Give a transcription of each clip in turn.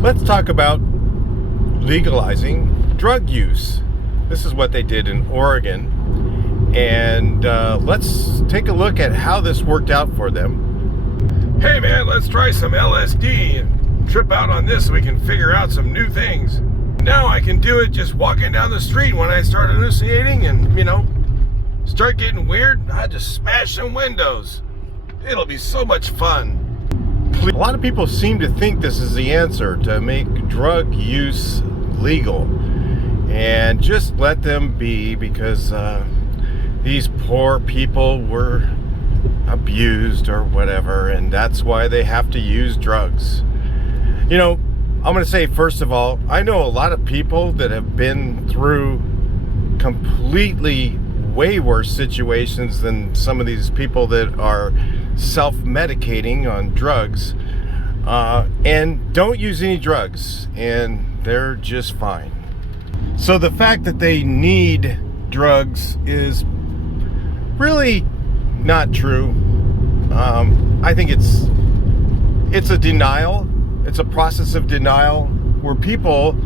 Let's talk about legalizing drug use. This is what they did in Oregon, and let's take a look at how this worked out for them. Hey man, let's try some LSD and trip out on this so we can figure out some new things. Now I can do it just walking down the street. When I start hallucinating and, start getting weird, I just smash some windows. It'll be so much fun. A lot of people seem to think this is the answer to make drug use legal, and just let them be, because these poor people were abused or whatever, and that's why they have to use drugs. I'm going to say, first of all, I know a lot of people that have been through completely way worse situations than some of these people that are self-medicating on drugs and don't use any drugs, and they're just fine. So the fact that they need drugs is really not true. I think it's a denial. It's a process of denial where people,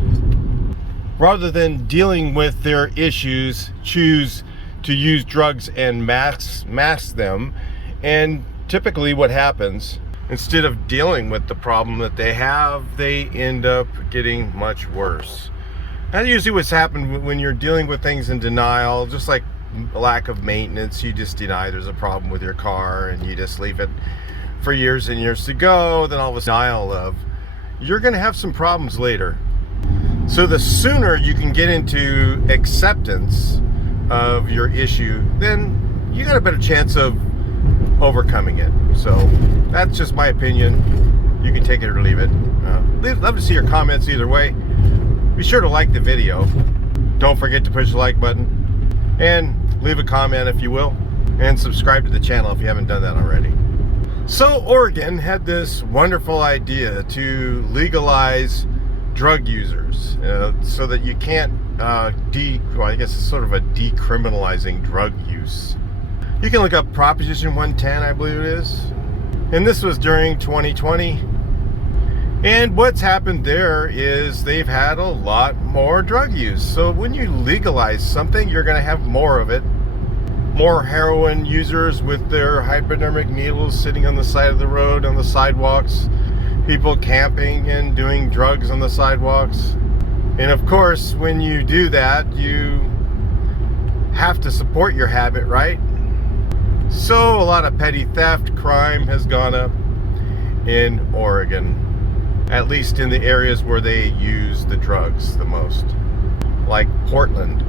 rather than dealing with their issues, choose to use drugs and mask them. And typically what happens, instead of dealing with the problem that they have, they end up getting much worse. That's usually what's happened when you're dealing with things in denial, just like lack of maintenance. You just deny there's a problem with your car and you just leave it for years and years to go. Then all of a denial of, you're going to have some problems later. So the sooner you can get into acceptance of your issue, then you got a better chance of overcoming it. So that's just my opinion. You can take it or leave it. Love to see your comments either way. Be sure to like the video. Don't forget to push the like button and leave a comment if you will, and subscribe to the channel if you haven't done that already. So Oregon had this wonderful idea to legalize drug users, so that you can't I guess it's sort of a decriminalizing drug use. You can look up Proposition 110, I believe it is. And this was during 2020. And what's happened there is they've had a lot more drug use. So when you legalize something, you're going to have more of it. More heroin users with their hypodermic needles sitting on the side of the road, on the sidewalks. People camping and doing drugs on the sidewalks. And of course, when you do that, you have to support your habit, right? So a lot of petty theft, crime has gone up in Oregon, at least in the areas where they use the drugs the most, like Portland.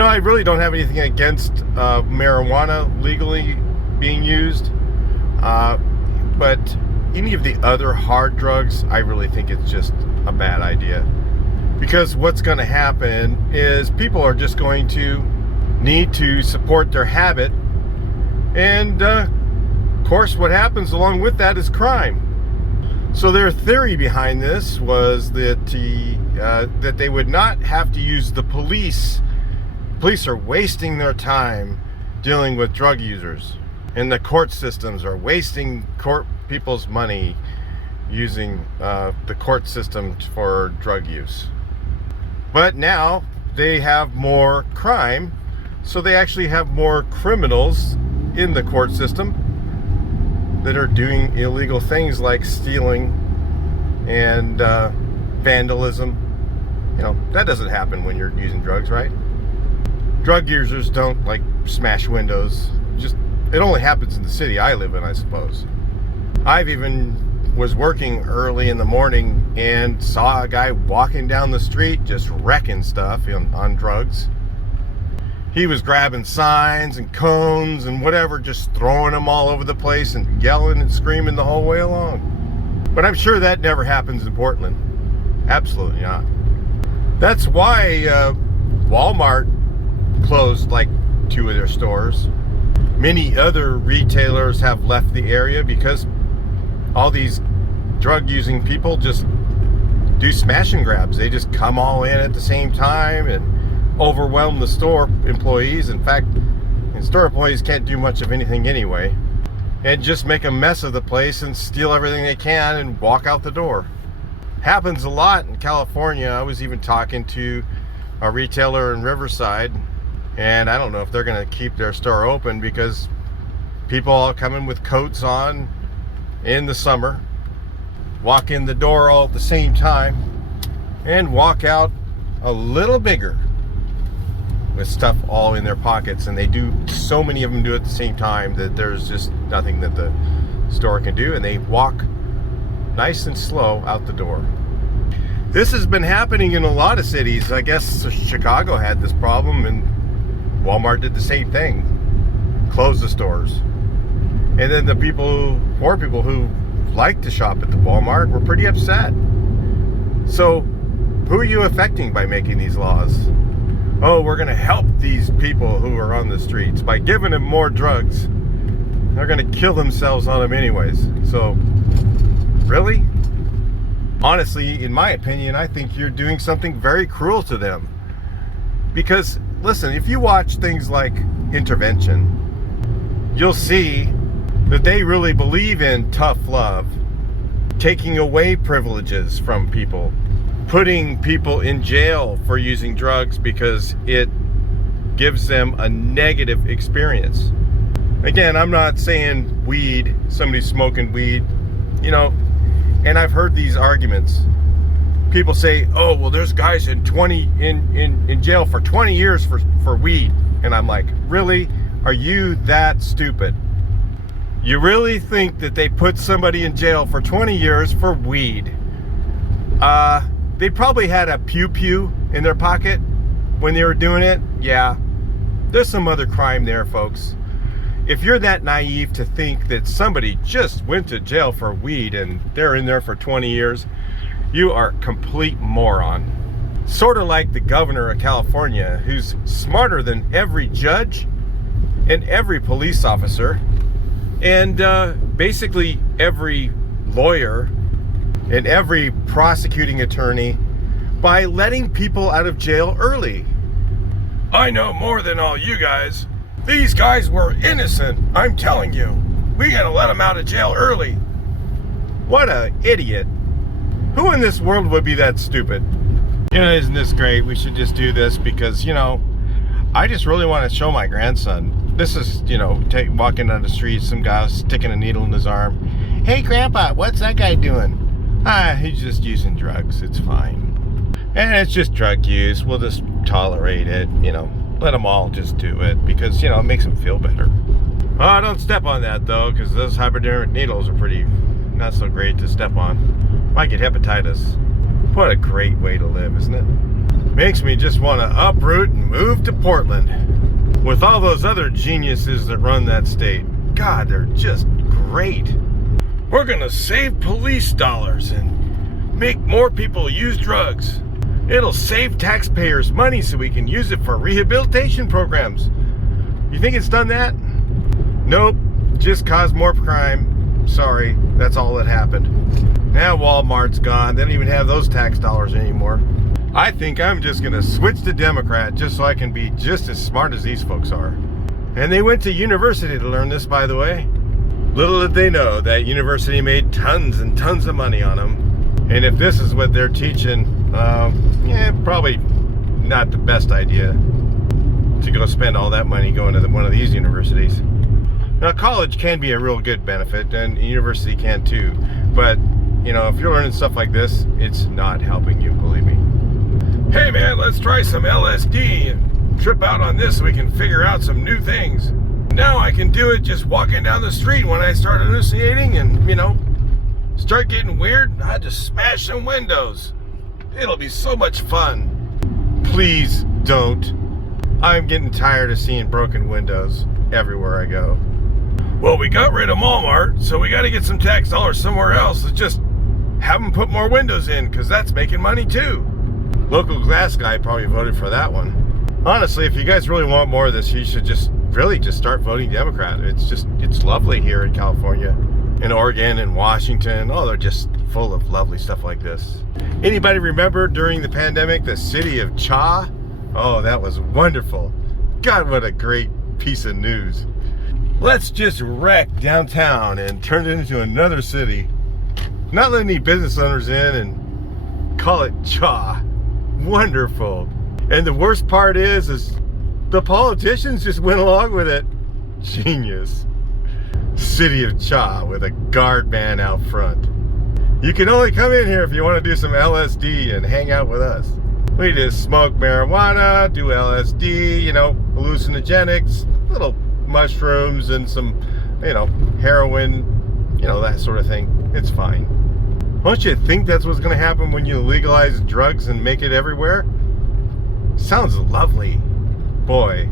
I really don't have anything against marijuana legally being used, but any of the other hard drugs, I really think it's just a bad idea. Because what's going to happen is people are just going to need to support their habit. And of course, what happens along with that is crime. So their theory behind this was that that they would not have to use the police. Police are wasting their time dealing with drug users, and the court systems are wasting people's money using the court system for drug use. But now they have more crime, so they actually have more criminals in the court system that are doing illegal things like stealing and vandalism. That doesn't happen when you're using drugs, right? Drug users don't smash windows. It only happens in the city I live in, I suppose. I've even was working early in the morning and saw a guy walking down the street just wrecking stuff on drugs. He was grabbing signs and cones and whatever, just throwing them all over the place and yelling and screaming the whole way along. But I'm sure that never happens in Portland. Absolutely not. That's why Walmart closed 2 of their stores. Many other retailers have left the area because all these drug using people just do smash and grabs. They just come all in at the same time and overwhelm the store employees. In fact, store employees can't do much of anything anyway, and just make a mess of the place and steal everything they can and walk out the door. Happens a lot in California. I was even talking to a retailer in Riverside, and I don't know if they're going to keep their store open because people all come in with coats on in the summer, walk in the door all at the same time, and walk out a little bigger with stuff all in their pockets. And they do, so many of them do it at the same time that there's just nothing that the store can do, and they walk nice and slow out the door. This has been happening in a lot of cities. I guess Chicago had this problem, and Walmart did the same thing, closed the stores. And then the poor people who like to shop at the Walmart were pretty upset. So who are you affecting by making these laws? Oh, we're going to help these people who are on the streets by giving them more drugs. They're going to kill themselves on them anyways. So really? Honestly, in my opinion, I think you're doing something very cruel to them. Because, listen, if you watch things like Intervention, you'll see that they really believe in tough love, taking away privileges from people, putting people in jail for using drugs because it gives them a negative experience. Again, I'm not saying weed, somebody smoking weed, and I've heard these arguments. People say, oh, well, there's guys in jail for 20 years for weed. And I'm like, really? Are you that stupid? You really think that they put somebody in jail for 20 years for weed? They probably had a pew-pew in their pocket when they were doing it. Yeah, there's some other crime there, folks. If you're that naive to think that somebody just went to jail for weed and they're in there for 20 years, you are a complete moron. Sort of like the governor of California, who's smarter than every judge and every police officer and basically every lawyer and every prosecuting attorney by letting people out of jail early. I know more than all you guys. These guys were innocent, I'm telling you. We gotta let them out of jail early. What a idiot. Who in this world would be that stupid? Isn't this great? We should just do this because, I just really want to show my grandson. This is, walking down the street, some guy sticking a needle in his arm. Hey, Grandpa, what's that guy doing? He's just using drugs. It's fine. And it's just drug use. We'll just tolerate it, Let them all just do it because, it makes them feel better. Oh, don't step on that, though, because those hypodermic needles are pretty not so great to step on. Might get hepatitis. What a great way to live, isn't it? Makes me just want to uproot and move to Portland with all those other geniuses that run that state. God, they're just great. We're gonna save police dollars and make more people use drugs. It'll save taxpayers money so we can use it for rehabilitation programs. You think it's done that? Nope, just caused more crime. Sorry, that's all that happened. Now Walmart's gone. They don't even have those tax dollars anymore. I think I'm just going to switch to Democrat just so I can be just as smart as these folks are. And they went to university to learn this, by the way. Little did they know that university made tons and tons of money on them. And if this is what they're teaching, probably not the best idea to go spend all that money going to one of these universities. Now, college can be a real good benefit, and university can too. But, if you're learning stuff like this, it's not helping you, believe me. Hey man, let's try some LSD and trip out on this so we can figure out some new things. Now I can do it just walking down the street when I start hallucinating and, start getting weird. I just smash some windows. It'll be so much fun. Please don't. I'm getting tired of seeing broken windows everywhere I go. Well, we got rid of Walmart, so we got to get some tax dollars somewhere else. Let's just have them put more windows in, because that's making money too. Local glass guy probably voted for that one. Honestly, if you guys really want more of this, you should just start voting Democrat. It's lovely here in California, in Oregon, and Washington. Oh, they're just full of lovely stuff like this. Anybody remember during the pandemic, the city of Cha? Oh, that was wonderful. God, what a great piece of news. Let's just wreck downtown and turn it into another city. Not letting any business owners in and Call it chaw. Wonderful. And the worst part is the politicians just went along with it. Genius. City of Cha with a guard man out front. You can only come in here if you want to do some LSD and hang out with us. We just smoke marijuana, do LSD, you know, hallucinogenics, little mushrooms and some, you know, heroin, you know, that sort of thing. It's fine. Don't you think that's what's going to happen when you legalize drugs and make it everywhere? Sounds lovely. Boy.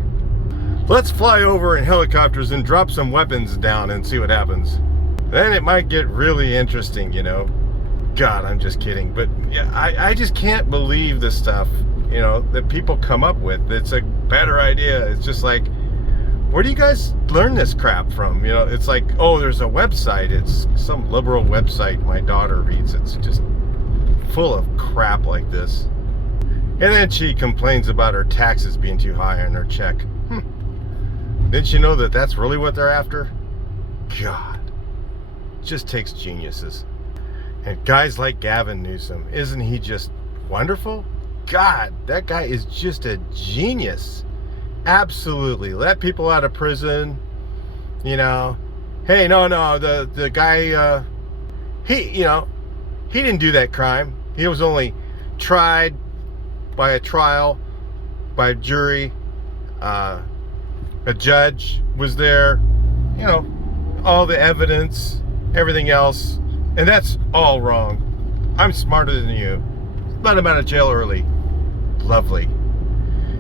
Let's fly over in helicopters and drop some weapons down and see what happens. Then it might get really interesting, you know. God, I'm just kidding. But yeah, I just can't believe the stuff, you know, that people come up with. It's a better idea. It's just like, where do you guys learn this crap from? You know, it's like, oh, there's a website. It's some liberal website my daughter reads. It's just full of crap like this. And then she complains about her taxes being too high on her check. Didn't you know that that's really what they're after? God, it just takes geniuses. And guys like Gavin Newsom, isn't he just wonderful? God, that guy is just a genius. Absolutely. Let people out of prison, you know. Hey, no, the guy, he didn't do that crime. He was only tried by a trial, by a jury, a judge was there, you know, all the evidence, everything else, and that's all wrong. I'm smarter than you. Let him out of jail early. Lovely.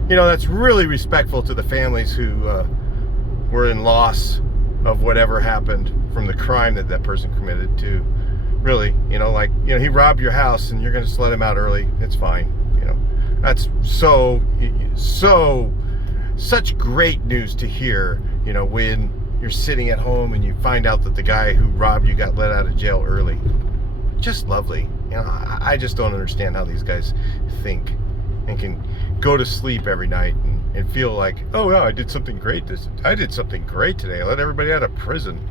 You know, that's really respectful to the families who were in loss of whatever happened from the crime that that person committed to. Really, you know, like, you know, he robbed your house and you're going to just let him out early. It's fine. You know, that's such great news to hear, you know, when you're sitting at home and you find out that the guy who robbed you got let out of jail early. Just lovely. You know, I just don't understand how these guys think and can go to sleep every night and feel like, oh yeah, I did something great. I did something great today. I let everybody out of prison.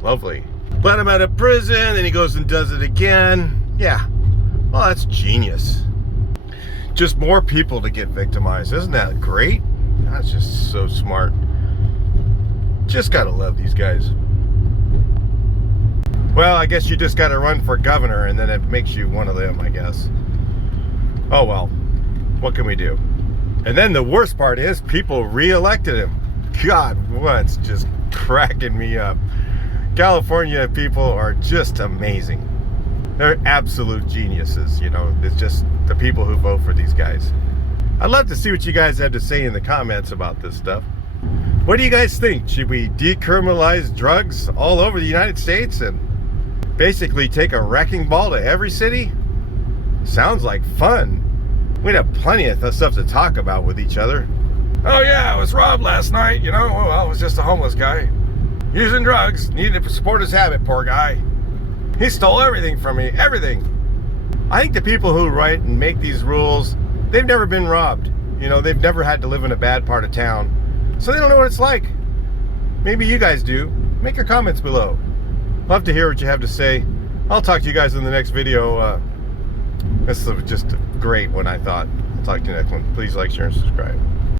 Lovely. Let him out of prison, and he goes and does it again. Yeah. Well, that's genius. Just more people to get victimized. Isn't that great? That's just so smart. Just gotta love these guys. Well, I guess you just gotta run for governor and then it makes you one of them, I guess. Oh well, what can we do? And then the worst part is people re-elected him. God, what's just cracking me up. California people are just amazing. They're absolute geniuses, you know. It's just the people who vote for these guys. I'd love to see what you guys have to say in the comments about this stuff. What do you guys think? Should we decriminalize drugs all over the United States and basically take a wrecking ball to every city? Sounds like fun. We'd have plenty of stuff to talk about with each other. Oh yeah, I was robbed last night, you know. Well, I was just a homeless guy. Using drugs, needed to support his habit, poor guy. He stole everything from me, everything. I think the people who write and make these rules, they've never been robbed. You know, they've never had to live in a bad part of town. So they don't know what it's like. Maybe you guys do. Make your comments below. Love to hear what you have to say. I'll talk to you guys in the next video. This was just a great one, I thought. I'll talk to you next one. Please like, share, and subscribe.